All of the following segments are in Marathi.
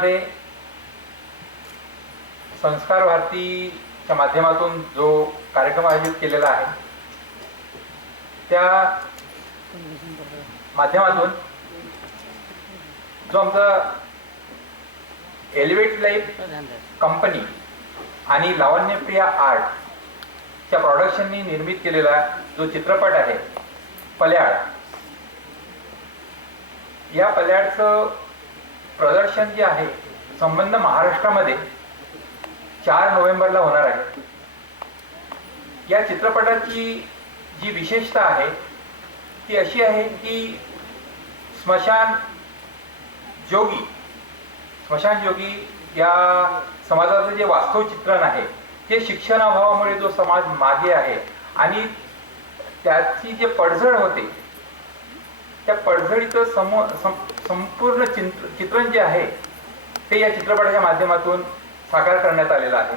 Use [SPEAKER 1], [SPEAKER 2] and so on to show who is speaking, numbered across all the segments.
[SPEAKER 1] मध्ये संस्कार भारतीच्या माध्यमातून जो कार्यक्रम आयोजित केलेला आहे त्या माध्यमातून जो आमचा एलिवेट लाईफ कंपनी आणि लावण्यप्रिया आर्ट च्या प्रॉडक्शननी निर्मित केलेला जो चित्रपट आहे पल्याड या पल्याडचं प्रदर्शन जे आहे संबंध महाराष्ट्रामध्ये चार नोव्हेंबरला होणार आहे. या चित्रपटाची जी विशेषता आहे ती अशी आहे की स्मशान जोगी स्मशान जोगी या समाजाचं जे वास्तव चित्रण आहे ते शिक्षणाभावामुळे जो समाज मागे आहे आणि त्याची जे पडझड होते त्या पडझडीचं समो सम संपूर्ण चिंत चित्रण जे आहे ते या चित्रपटाच्या माध्यमातून साकार करण्यात आलेलं आहे.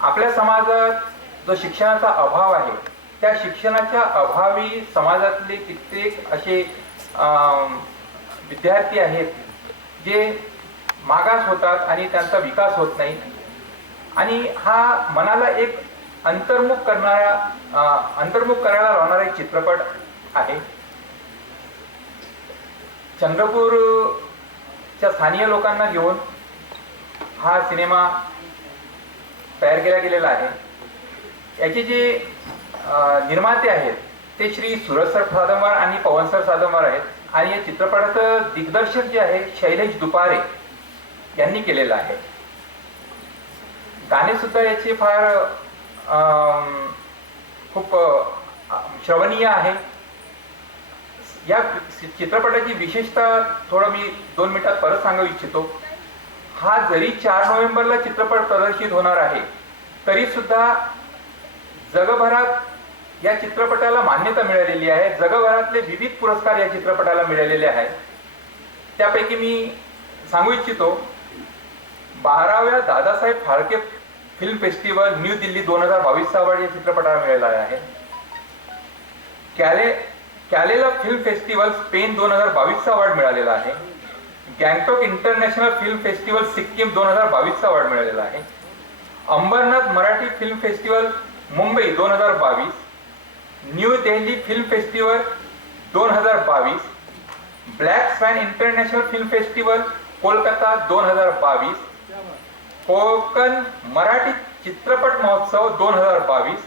[SPEAKER 1] आपल्या समाजात जो शिक्षणाचा अभाव आहे त्या शिक्षणाच्या अभावी समाजातले कित्येक असे विद्यार्थी आहेत जे मागास होतात आणि त्यांचा विकास होत नाही. आणि हा मनाला एक अंतर्मुख करणारा अंतर्मुख करायला लावणारा एक चित्रपट आहे. चंद्रपूरच्या स्थानीय लोकांना घेऊन हा सिनेमा तयार केला गेलेला आहे. याचे जे निर्माते आहेत ते श्री सुरज सर साधंवार आणि पवन सर साधंवार आहेत. आणि या चित्रपटाचं दिग्दर्शक जे आहे शैलेश दुपारे यांनी केलेलं आहे. गाणे सुद्धा याचे फार खूप श्रवणीय आहे. या चित्रपटाची विशेषता थोडं मी दोन मिनिटात परत सांगू इच्छितो. हा जरी चार नोव्हेंबरला चित्रपट प्रदर्शित होणार आहे तरी सुद्धा जगभरात या चित्रपटाला मान्यता मिळालेली आहे. जगभरातले विविध पुरस्कार या चित्रपटाला मिळालेले आहेत. त्यापैकी मी सांगू इच्छितो बाराव्या Dadasaheb Phalke film festival new Delhi दोन हजार बावीसचा अवॉर्ड या चित्रपटाला मिळाला आहे. कॅले कॅलेला फिल्म फेस्टिवल स्पेन दोन हजार बावीसचा अवॉर्ड मिळालेला आहे. Gangtok international film festival Sikkim दोन हजार बावीसचा अवॉर्ड मिळालेला आहे. अंबरनाथ मराठी फिल्म फेस्टिवल मुंबई दोन हजार बावीस. न्यू दिल्ली फिल्म फेस्टिवल दोन हजार बावीस. Black swan international film festival Kolkata दोन हजार बावीस. कोकण मराठी चित्रपट महोत्सव दोन हजार बावीस.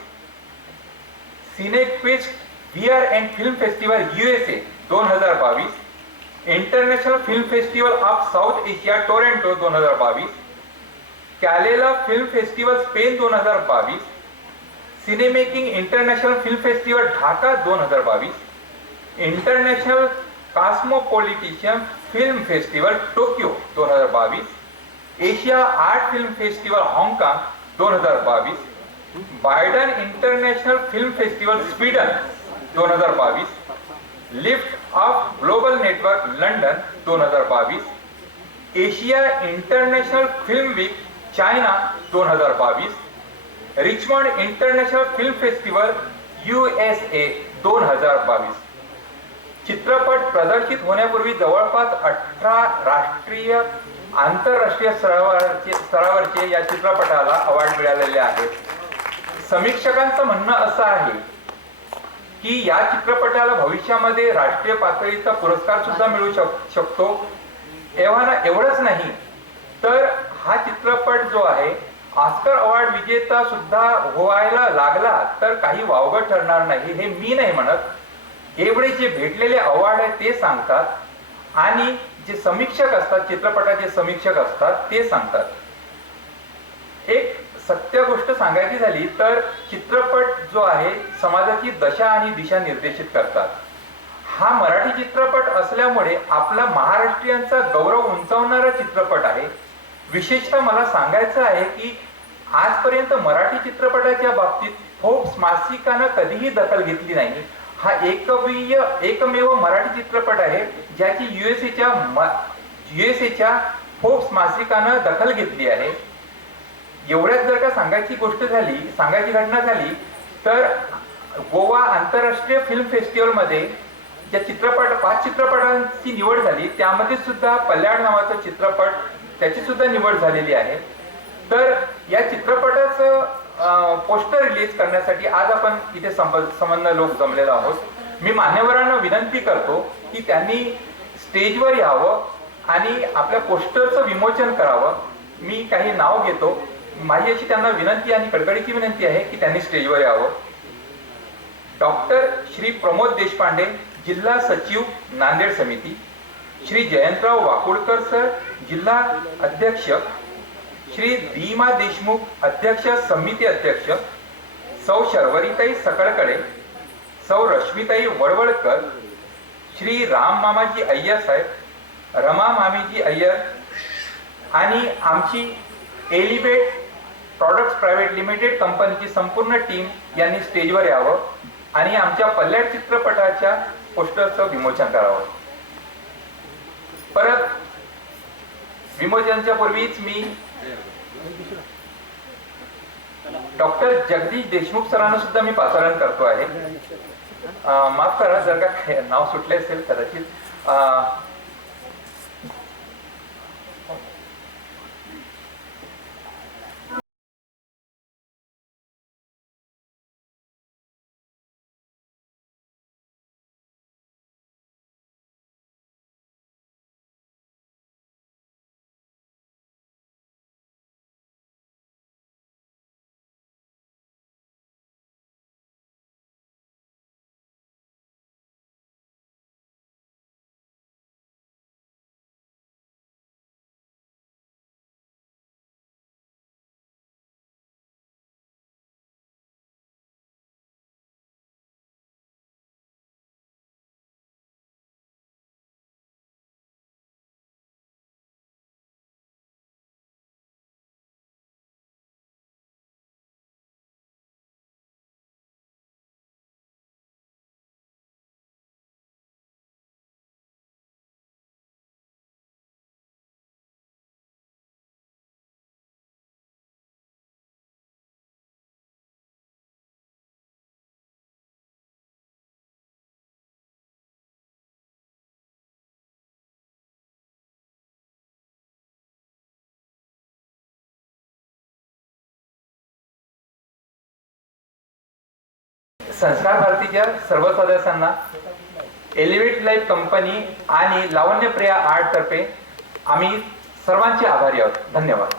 [SPEAKER 1] Cinequest V and film festival USA दोन हजार बावीस international film festival of South Asia Toronto दोन हजार बावीस कॅलेला फिल्म फेस्टिवल स्पेन दोन हजार बावीस cinemaking international film festival Dhaka दोन हजार बावीस international cosmopolitan film festival Tokyo दोन हजार बावीस एशिया आर्ट फिल्म फेस्टिवल हाँगकाँग दोन हजार बावीस Boden international film festival Sweden दोन हजार बावीस. Lift off global network London दोन हजार बावीस. Asia international film week China दोन हजार बावीस. Richmond international film festival U S A दोन हजार बावीस. चित्रपट प्रदर्शित होण्यापूर्वी जवळपास अठरा राष्ट्रीय आंतरराष्ट्रीय स्तरावरचे स्तरावरचे या चित्रपटाला अवॉर्ड मिळालेले आहेत. समीक्षकांचं म्हणणं असं आहे की या चित्रपटाला भविष्यामध्ये राष्ट्रीय पातळीचा पुरस्कार सुद्धा मिळू शक शकतो. एव्हा एवढंच नाही तर हा चित्रपट जो आहे ऑस्कर अवॉर्ड विजेता सुद्धा व्हायला लागला तर काही वावगं ठरणार नाही हे मी नाही म्हणत. एवढे जे भेटलेले अवॉर्ड आहे ते सांगतात. आणि जे समीक्षक असतात चित्रपटाचे समीक्षक असतात ते सांगतात. एक सत्य गोष्ट सांगायची झाली तर चित्रपट जो आहे समाजाची दशा आणि दिशा निर्देशित करतात. हा मराठी चित्रपट असल्यामुळे आपला महाराष्ट्रीयांचा गौरव उंचावणारा चित्रपट आहे. विशेषतः मला सांगायचं आहे की आजपर्यंत मराठी चित्रपटाच्या बाबतीत फोक्स मासिकानं कधीही दखल घेतली नाही. हा एकवीय एकमेव मराठी चित्रपट आहे ज्याची युएसएच्या युएसएच्या फोक्स मासिकानं दखल घेतली आहे. एवढ्यात जर का सांगायची गोष्ट झाली सांगायची घटना झाली तर गोवा आंतरराष्ट्रीय फिल्म फेस्टिवलमध्ये ज्या चित्रपट पाच चित्रपटांची निवड झाली त्यामध्ये सुद्धा पल्याड नावाचा चित्रपट त्याची सुद्धा निवड झालेली आहे. तर या चित्रपटाचं पोस्टर रिलीज करण्यासाठी आज आपण इथे संब- संबंध लोक जमलेलो आहोत. मी मान्यवरांना विनंती करतो की त्यांनी स्टेजवर यावं आणि आपल्या पोस्टरचं विमोचन करावं. मी काही नाव घेतो. माझी अशी त्यांना विनंती आणि कडकडीची विनंती आहे की त्यांनी स्टेजवर यावं. डॉक्टर श्री प्रमोद देशपांडे जिल्हा सचिव नांदेड समिती. श्री जयंतराव वाकुडकर सर जिल्हा अध्यक्ष. श्री भीमा देशमुख अध्यक्ष समिती अध्यक्ष. सौ शर्वरीताई सकळकडे. सौ रश्मिताई वडवडकर श्री राम मामाजी अय्यर साहेब. रमा मामीजी अय्यर. आणि आमची एलिबेट प्रॉडक्ट्स प्रायव्हेट लिमिटेड कंपनीची संपूर्ण टीम यांनी स्टेजवर यावं आणि आमच्या पल्ल्याड चित्रपटाच्या पोस्टरचं विमोचन करावं. परत विमोचनच्या पूर्वीच मी डॉक्टर जगदीश देशमुख सरांना सुद्धा मी पाचारण करतो आहे. माफ करा जर का नाव सुटले असेल कदाचित. संस्कार भारतीच्या सर्व सदस्यांना एलिव्हेट लाईफ कंपनी आणि लावण्यप्रिया आर्ट तर्फे आम्ही सर्वांचे आभारी आहोत. धन्यवाद.